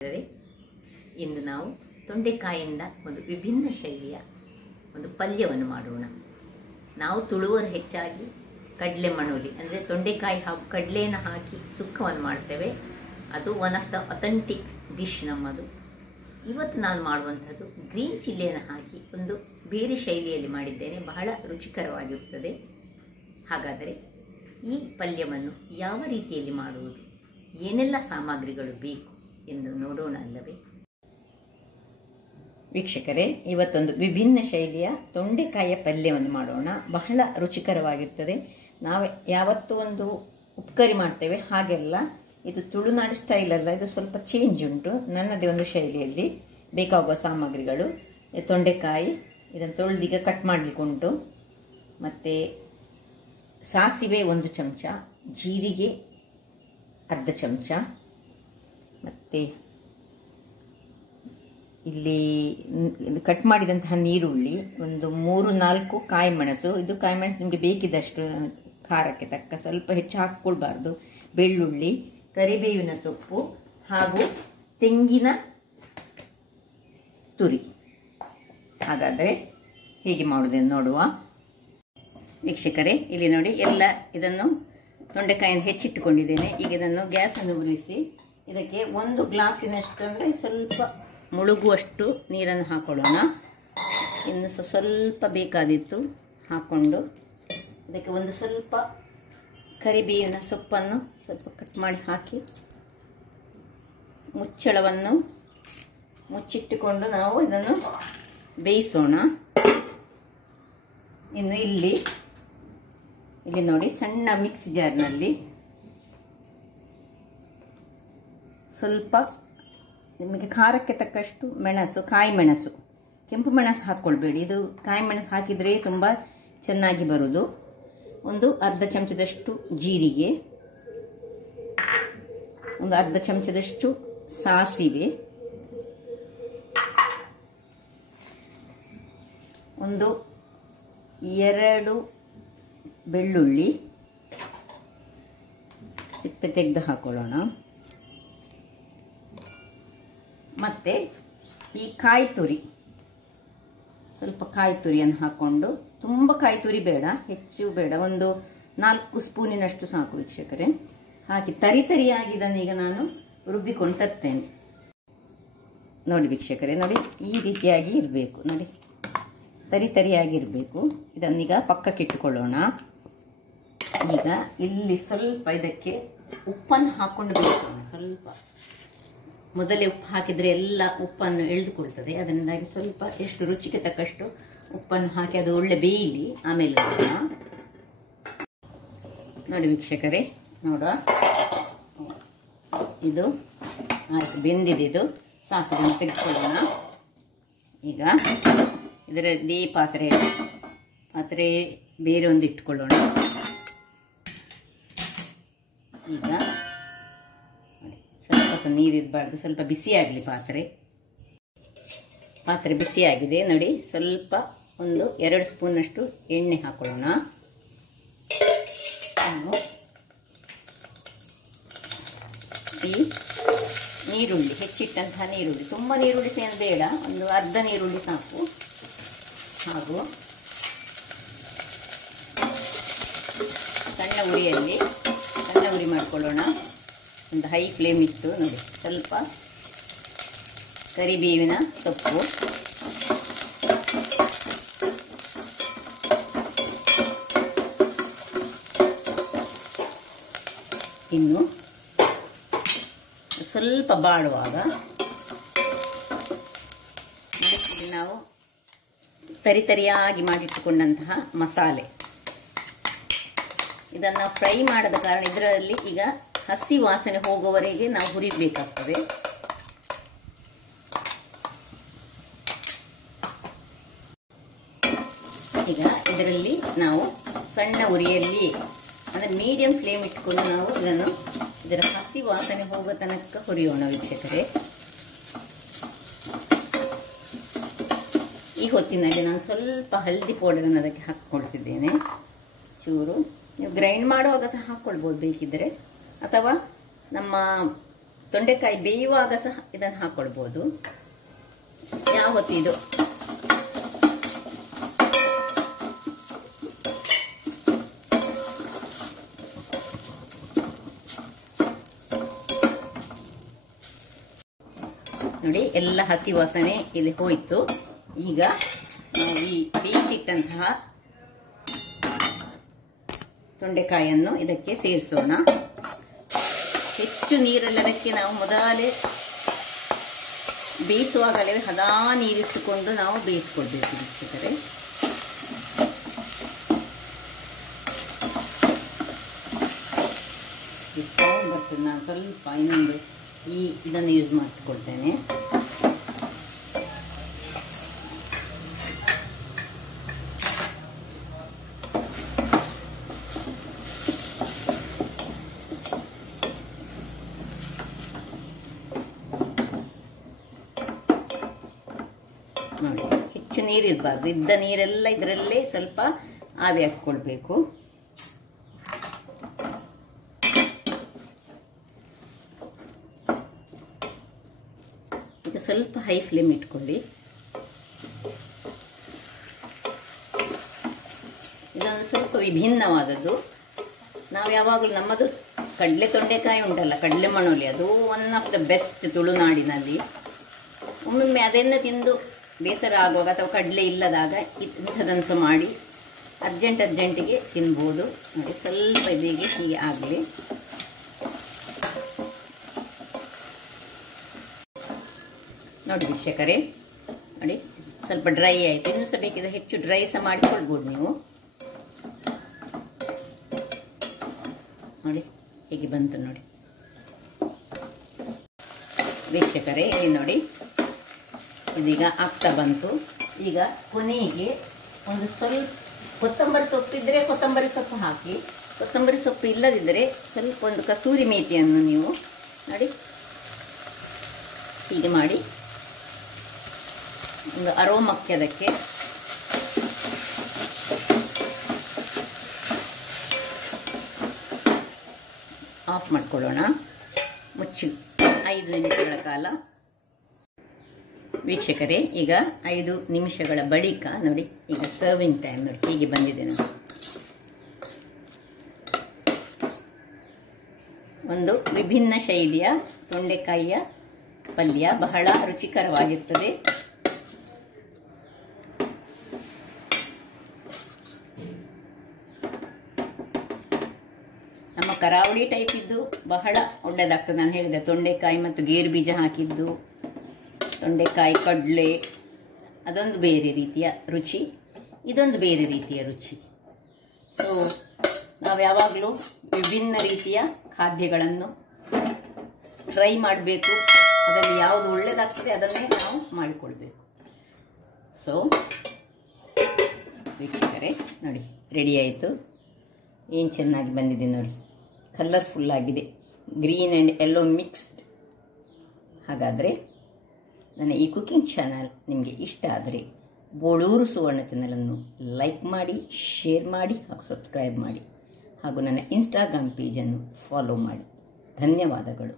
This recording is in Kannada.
ಇಂದು ನಾವು ತೊಂಡೆಕಾಯಿಯಿಂದ ಒಂದು ವಿಭಿನ್ನ ಶೈಲಿಯ ಒಂದು ಪಲ್ಯವನ್ನು ಮಾಡೋಣ. ನಾವು ತುಳುವರು ಹೆಚ್ಚಾಗಿ ಕಡಲೆ ಮಣೋಲಿ ಅಂದರೆ ತೊಂಡೆಕಾಯಿ ಹಾಗೂ ಕಡಲೆಯನ್ನು ಹಾಕಿ ಸುಕ್ಕವನ್ನು ಮಾಡ್ತೇವೆ. ಅದು one of the authentic dish ನಮ್ಮದು. ಇವತ್ತು ನಾನು ಮಾಡುವಂಥದ್ದು ಗ್ರೀನ್ ಚಿಲ್ಲಿಯನ್ನು ಹಾಕಿ ಒಂದು ಬೇರೆ ಶೈಲಿಯಲ್ಲಿ ಮಾಡಿದ್ದೇನೆ. ಬಹಳ ರುಚಿಕರವಾಗಿರುತ್ತದೆ. ಹಾಗಾದರೆ ಈ ಪಲ್ಯವನ್ನು ಯಾವ ರೀತಿಯಲ್ಲಿ ಮಾಡುವುದು, ಏನೆಲ್ಲ ಸಾಮಗ್ರಿಗಳು ಬೇಕು ಎಂದು ನೋಡೋಣ ಅಲ್ಲವೇ? ವೀಕ್ಷಕರೇ, ಇವತ್ತೊಂದು ವಿಭಿನ್ನ ಶೈಲಿಯ ತೊಂಡೆಕಾಯಿಯ ಪಲ್ಯವನ್ನು ಮಾಡೋಣ. ಬಹಳ ರುಚಿಕರವಾಗಿರ್ತದೆ. ನಾವು ಯಾವತ್ತೂ ಒಂದು ಉಪ್ಕರಿ ಮಾಡ್ತೇವೆ, ಹಾಗೆಲ್ಲ ಇದು ತುಳುನಾಡು ಸ್ಟೈಲ್ ಅಲ್ಲ, ಇದು ಸ್ವಲ್ಪ ಚೇಂಜ್ ಉಂಟು. ನನ್ನದೇ ಒಂದು ಶೈಲಿಯಲ್ಲಿ ಬೇಕಾಗುವ ಸಾಮಗ್ರಿಗಳು: ತೊಂಡೆಕಾಯಿ, ಇದನ್ನು ತೊಳೆದೀಗ ಕಟ್ ಮಾಡಲಿಕ್ಕೆ ಉಂಟು, ಮತ್ತು ಸಾಸಿವೆ 1 ಚಮಚ, ಜೀರಿಗೆ ಅರ್ಧ ಚಮಚ, ಮತ್ತು ಇಲ್ಲಿ ಕಟ್ ಮಾಡಿದಂತಹ ನೀರುಳ್ಳಿ, ಒಂದು 3-4 ಕಾಯಿ ಮೆಣಸು. ಇದು ಕಾಯಿ ಮೆಣಸು ನಿಮಗೆ ಬೇಕಿದ್ದಷ್ಟು ಖಾರಕ್ಕೆ ತಕ್ಕ, ಸ್ವಲ್ಪ ಹೆಚ್ಚು ಹಾಕ್ಕೊಳ್ಬಾರ್ದು. ಬೆಳ್ಳುಳ್ಳಿ, ಕರಿಬೇವಿನ ಸೊಪ್ಪು ಹಾಗೂ ತೆಂಗಿನ ತುರಿ. ಹಾಗಾದರೆ ಹೇಗೆ ಮಾಡುವುದೆಂದು ನೋಡುವ. ವೀಕ್ಷಕರೇ, ಇಲ್ಲಿ ನೋಡಿ, ಎಲ್ಲ ಇದನ್ನು ತೊಂಡೆಕಾಯಿಯನ್ನು ಹೆಚ್ಚಿಟ್ಟುಕೊಂಡಿದ್ದೇನೆ. ಈಗ ಇದನ್ನು ಗ್ಯಾಸನ್ನು ಉರಿಸಿ ಇದಕ್ಕೆ 1 ಗ್ಲಾಸಿನಷ್ಟು ಅಂದರೆ ಸ್ವಲ್ಪ ಮುಳುಗುವಷ್ಟು ನೀರನ್ನು ಹಾಕೊಳ್ಳೋಣ. ಇನ್ನು ಸ್ವಲ್ಪ ಬೇಕಾದಿತ್ತು ಹಾಕ್ಕೊಂಡು ಇದಕ್ಕೆ ಒಂದು ಸ್ವಲ್ಪ ಕರಿಬೇವಿನ ಸೊಪ್ಪನ್ನು ಸ್ವಲ್ಪ ಕಟ್ ಮಾಡಿ ಹಾಕಿ ಮುಚ್ಚಳವನ್ನು ಮುಚ್ಚಿಟ್ಟುಕೊಂಡು ನಾವು ಇದನ್ನು ಬೇಯಿಸೋಣ. ಇನ್ನು ಇಲ್ಲಿ ನೋಡಿ, ಸಣ್ಣ ಮಿಕ್ಸಿ ಜಾರ್ನಲ್ಲಿ ಸ್ವಲ್ಪ ನಿಮಗೆ ಖಾರಕ್ಕೆ ತಕ್ಕಷ್ಟು ಮೆಣಸು, ಕಾಯಿ ಮೆಣಸು, ಕೆಂಪು ಮೆಣಸು ಹಾಕ್ಕೊಳ್ಬೇಡಿ, ಇದು ಕಾಯಿ ಮೆಣಸು ಹಾಕಿದರೆ ತುಂಬ ಚೆನ್ನಾಗಿ ಬರುವುದು. ಒಂದು ಅರ್ಧ ಚಮಚದಷ್ಟು ಜೀರಿಗೆ, ಒಂದು ಅರ್ಧ ಚಮಚದಷ್ಟು ಸಾಸಿವೆ, ಒಂದು 2 ಬೆಳ್ಳುಳ್ಳಿ ಸಿಪ್ಪೆ ತೆಗೆದು ಹಾಕೊಳ್ಳೋಣ. ಮತ್ತೆ ಈ ಕಾಯಿ ತುರಿ, ಸ್ವಲ್ಪ ಕಾಯಿ ತುರಿಯನ್ನು ಹಾಕ್ಕೊಂಡು, ತುಂಬ ಕಾಯಿ ತುರಿ ಬೇಡ, ಹೆಚ್ಚು ಬೇಡ, ಒಂದು 4 ಸ್ಪೂನಿನಷ್ಟು ಸಾಕು ವೀಕ್ಷಕರೇ. ಹಾಕಿ ತರಿಯಾಗಿ ಇದನ್ನೀಗ ನಾನು ರುಬ್ಬಿಕೊಂಡು ತರ್ತೇನೆ. ನೋಡಿ ವೀಕ್ಷಕರೇ, ನೋಡಿ ಈ ರೀತಿಯಾಗಿ ಇರಬೇಕು, ನೋಡಿ ತರಿಯಾಗಿರಬೇಕು. ಇದನ್ನೀಗ ಪಕ್ಕಕ್ಕೆ ಇಟ್ಟುಕೊಳ್ಳೋಣ. ಈಗ ಇಲ್ಲಿ ಸ್ವಲ್ಪ ಇದಕ್ಕೆ ಉಪ್ಪನ್ನು ಹಾಕ್ಕೊಂಡು ಬೇಯಿಸೋಣ. ಸ್ವಲ್ಪ ಮೊದಲೇ ಉಪ್ಪು ಹಾಕಿದರೆ ಎಲ್ಲ ಉಪ್ಪನ್ನು ಎಳೆದುಕೊಳ್ತದೆ. ಅದರಿಂದಾಗಿ ಸ್ವಲ್ಪ ಎಷ್ಟು ರುಚಿಗೆ ತಕ್ಕಷ್ಟು ಉಪ್ಪನ್ನು ಹಾಕಿ ಅದು ಒಳ್ಳೆ ಬೇಯಲಿ. ಆಮೇಲೆ ನೋಡಿ ವೀಕ್ಷಕರೇ, ನೋಡುವ, ಇದು ಆಯ್ತು, ಬೆಂದಿದೆ, ಇದು ಸಾಕು. ಇದನ್ನು ತೆಗೆದುಕೊಳ್ಳೋಣ. ಈಗ ಇದರಲ್ಲಿ ಪಾತ್ರೆ ಬೇರೆ ಒಂದು ಇಟ್ಕೊಳ್ಳೋಣ. ಈಗ ನೋಡಿ, ಸ್ವಲ್ಪ ನೀರಿರಬಾರ್ದು, ಸ್ವಲ್ಪ ಬಿಸಿಯಾಗಲಿ ಪಾತ್ರೆ ಬಿಸಿಯಾಗಿದೆ. ನೋಡಿ, ಸ್ವಲ್ಪ ಒಂದು 2 ಸ್ಪೂನಷ್ಟು ಎಣ್ಣೆ ಹಾಕೊಳ್ಳೋಣ. ಈ ನೀರುಳ್ಳಿ, ಹೆಚ್ಚಿಟ್ಟಂತಹ ನೀರುಳ್ಳಿ, ತುಂಬ ನೀರುಳ್ಳಿ ಏನು ಬೇಡ, ಒಂದು ಅರ್ಧ ನೀರುಳ್ಳಿ ಸಾಕು. ಹಾಗೂ ಸಣ್ಣ ಉರಿ ಮಾಡಿಕೊಳ್ಳೋಣ. ಒಂದು ಹೈ ಫ್ಲೇಮ್ ಇಟ್ಟು ನೋಡಿ, ಸ್ವಲ್ಪ ಕರಿಬೇವಿನ ಸೊಪ್ಪು, ಇನ್ನು ಸ್ವಲ್ಪ ಬಾಡುವಾಗ ನಾವು ತರಿಯಾಗಿ ಮಾಡಿಟ್ಟುಕೊಂಡಂತಹ ಮಸಾಲೆ, ಇದನ್ನು ಫ್ರೈ ಮಾಡದ ಕಾರಣ ಇದರಲ್ಲಿ ಈಗ ಹಸಿ ವಾಸನೆ ಹೋಗುವವರೆಗೆ ನಾವು ಹುರಿಬೇಕಾಗ್ತದೆ. ಈಗ ಇದರಲ್ಲಿ ನಾವು ಸಣ್ಣ ಉರಿಯಲ್ಲಿ ಅಂದರೆ ಮೀಡಿಯಂ ಫ್ಲೇಮ್ ಇಟ್ಕೊಂಡು ನಾವು ಇದರ ಹಸಿ ವಾಸನೆ ಹೋಗೋ ತನಕ ಹುರಿಯೋಣ ವೀಕ್ಷಕರೇ. ಈ ಹೊತ್ತಿನಲ್ಲಿ ನಾನು ಸ್ವಲ್ಪ ಹಳದಿ ಪೌಡರನ್ನು ಅದಕ್ಕೆ ಹಾಕ್ಕೊಳ್ತಿದ್ದೇನೆ. ಚೂರು ನೀವು ಗ್ರೈಂಡ್ ಮಾಡುವಾಗ ಸಹ ಹಾಕ್ಕೊಳ್ಬೋದು ಬೇಕಿದ್ದರೆ, ಅಥವಾ ನಮ್ಮ ತೊಂಡೆಕಾಯಿ ಬೇಯುವಾಗ ಸಹ ಇದನ್ನು ಹಾಕೊಳ್ಬೋದು. ಯಾವತ್ತು ಇದು ನೋಡಿ, ಎಲ್ಲ ಹಸಿ ವಾಸನೆ ಇಲ್ಲಿ ಹೋಯ್ತು. ಈಗ ನಾವು ಈ ಬೇಯಿಸಿಟ್ಟಂತಹ ತೊಂಡೆಕಾಯನ್ನು ಇದಕ್ಕೆ ಸೇರಿಸೋಣ. ಹೆಚ್ಚು ನೀರಲ್ಲಿ ಅದಕ್ಕೆ ನಾವು ಮೊದಲೇ ಬೇಯಿಸುವಾಗಲೇ ಹದಾ ನೀರಿಟ್ಟುಕೊಂಡು ನಾವು ಬೇಯಿಸ್ಕೊಳ್ಬೇಕು ವೀಕ್ಷಕರೇ. ಸೌಂಡ್ ಬರ್ತದೆ. ನಾನು ಸ್ವಲ್ಪ ಇನ್ನೊಂದು ಇದನ್ನು ಯೂಸ್ ಮಾಡಿಕೊಳ್ತೇನೆ. ನೋಡಿ, ಹೆಚ್ಚು ನೀರಿರಬಾರ್ದು. ಇದ್ದ ನೀರೆಲ್ಲ ಇದರಲ್ಲೇ ಸ್ವಲ್ಪ ಆವಿ ಹಾಕ್ಕೊಳ್ಬೇಕು. ಈಗ ಸ್ವಲ್ಪ ಹೈ ಫ್ಲೇಮ್ ಇಟ್ಕೊಳ್ಳಿ. ಇದೊಂದು ಸ್ವಲ್ಪ ವಿಭಿನ್ನವಾದದ್ದು. ನಾವು ಯಾವಾಗಲೂ ನಮ್ಮದು ಕಡಲೆ ತೊಂಡೆಕಾಯಿ ಉಂಟಲ್ಲ, ಕಡಲೆ ಮಣೋಲಿ, ಅದು ಒನ್ ಆಫ್ ದ ಬೆಸ್ಟ್ ತುಳುನಾಡಿನಲ್ಲಿ. ಒಮ್ಮೊಮ್ಮೆ ಅದನ್ನು ತಿಂದು ಬೇಸರ ಆಗುವಾಗ ಅಥವಾ ಕಡಲೆ ಇಲ್ಲದಾಗ ಇಂಥದನ್ನು ಮಾಡಿ ಅರ್ಜೆಂಟಿಗೆ ತಿನ್ಬೋದು. ನೋಡಿ, ಸ್ವಲ್ಪ ಇದೀಗೆ ಹೀಗೆ ಆಗಲಿ. ನೋಡಿ ವೀಕ್ಷಕರೇ, ನೋಡಿ ಸ್ವಲ್ಪ ಡ್ರೈ ಆಯಿತು. ಇನ್ನೂ ಸಹ ಬೇಕಿದ್ರೆ ಹೆಚ್ಚು ಡ್ರೈ ಸಹ ಮಾಡಿಕೊಳ್ಬೋದು ನೀವು. ನೋಡಿ ಹೇಗೆ ಬಂತು ನೋಡಿ ವೀಕ್ಷಕರೇ. ನೋಡಿ ಇದೀಗ ಆಗ್ತಾ ಬಂತು. ಈಗ ಕೊನೆಗೆ ಒಂದು ಸ್ವಲ್ಪ ಕೊತ್ತಂಬರಿ ಸೊಪ್ಪಿದ್ರೆ ಕೊತ್ತಂಬರಿ ಸೊಪ್ಪು ಹಾಕಿ, ಕೊತ್ತಂಬರಿ ಸೊಪ್ಪು ಇಲ್ಲದಿದ್ದರೆ ಸ್ವಲ್ಪ ಒಂದು ಕಸೂರಿ ಮೇಥಿಯನ್ನು ನೀವು ನೋಡಿ ಹೀಗೆ ಮಾಡಿ ಒಂದು ಅರೋಮಕ್ಕೆ ಅದಕ್ಕೆ ಆಫ್ ಮಾಡ್ಕೊಳ್ಳೋಣ. ಮುಚ್ಚಿ 5 ನಿಮಿಷಗಳ ಕಾಲ. ವೀಕ್ಷಕರೇ, ಈಗ 5 ನಿಮಿಷಗಳ ಬಳಿಕ ನೋಡಿ, ಈಗ ಸರ್ವಿಂಗ್ ಟೈಮ್ ನೋಡಿ ಹೀಗೆ ಬಂದಿದೆ ನೋಡಿ. ಒಂದು ವಿಭಿನ್ನ ಶೈಲಿಯ ತೊಂಡೆಕಾಯಿಯ ಪಲ್ಯ, ಬಹಳ ರುಚಿಕರವಾಗಿರ್ತದೆ. ನಮ್ಮ ಕರಾವಳಿ ಟೈಪ್ ಇದ್ದು ಬಹಳ ಒಳ್ಳೆಯದಾಗ್ತದೆ. ನಾನು ಹೇಳಿದೆ ತೊಂಡೆಕಾಯಿ ಮತ್ತು ಗೇರು ಬೀಜ ಹಾಕಿದ್ದು, ತೊಂಡೆಕಾಯಿ ಕಡಲೆ, ಅದೊಂದು ಬೇರೆ ರೀತಿಯ ರುಚಿ, ಇದೊಂದು ಬೇರೆ ರೀತಿಯ ರುಚಿ. ಸೊ ನಾವು ಯಾವಾಗಲೂ ವಿಭಿನ್ನ ರೀತಿಯ ಖಾದ್ಯಗಳನ್ನು ಟ್ರೈ ಮಾಡಬೇಕು. ಅದರಲ್ಲಿ ಯಾವುದು ಒಳ್ಳೆಯದಾಗ್ತದೆ ಅದನ್ನೇ ನಾವು ಮಾಡಿಕೊಳ್ಬೇಕು. ಸೊ ವೀಕ್ಷಕರೇ ನೋಡಿ, ರೆಡಿ ಆಯಿತು. ಏನು ಚೆನ್ನಾಗಿ ಬಂದಿದೆ ನೋಡಿ, ಕಲರ್ಫುಲ್ ಆಗಿದೆ, ಗ್ರೀನ್ ಆ್ಯಂಡ್ ಯೆಲ್ಲೋ ಮಿಕ್ಸ್ಡ್. ಹಾಗಾದರೆ ನನ್ನ ಈ ಕುಕಿಂಗ್ ಚಾನಲ್ ನಿಮಗೆ ಇಷ್ಟ ಆದರೆ ಬೋಳೂರು ಸುವರ್ಣ ಚಾನಲನ್ನು ಲೈಕ್ ಮಾಡಿ, ಶೇರ್ ಮಾಡಿ ಹಾಗೂ ಸಬ್ಸ್ಕ್ರೈಬ್ ಮಾಡಿ. ಹಾಗೂ ನನ್ನ ಇನ್ಸ್ಟಾಗ್ರಾಮ್ ಪೇಜನ್ನು ಫಾಲೋ ಮಾಡಿ. ಧನ್ಯವಾದಗಳು.